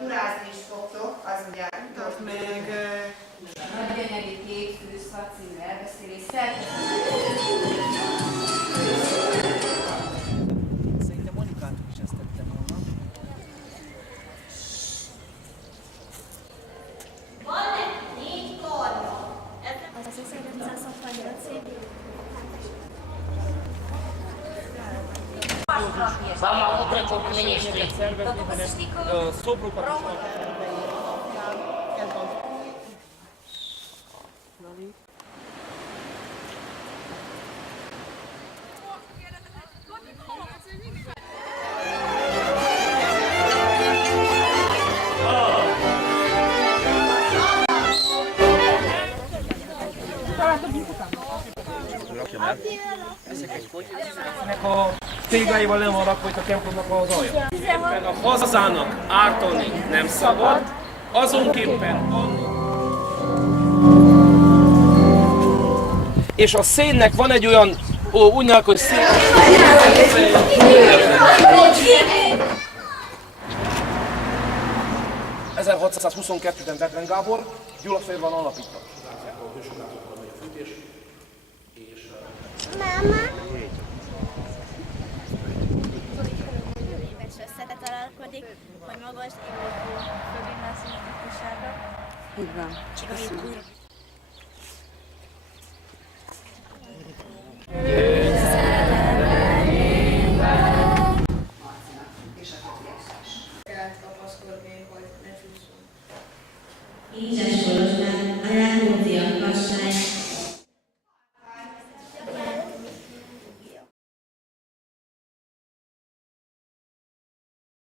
túrázni is fogtok, az ugye Az meg... A nagyanyagi képfűszak című elbeszélés Szerintem Monikának is ezt tettem volna. Van neki 4 karja. Az 1968 év. Vama otrču ministri. Szobrokat is Ezeknek a tégláival nem van rakva itt a templomnak az alja. Éppen a hazának ártani nem szabad, azonképpen és a szénnek van egy olyan úgynevezett, hogy szén... 1622-ben Vetlen Gábor Gyulafehérváron alapítta. Összetalálkodik, hogy magas fölgimnáziumikusága. Így van. kell kapaszkodni, hogy ne csúszunk. Ígyes